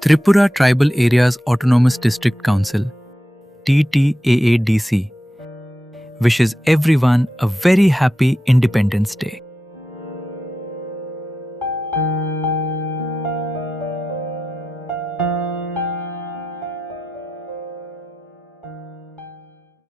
Tripura Tribal Areas Autonomous District Council (TTAADC) wishes everyone a very happy Independence Day.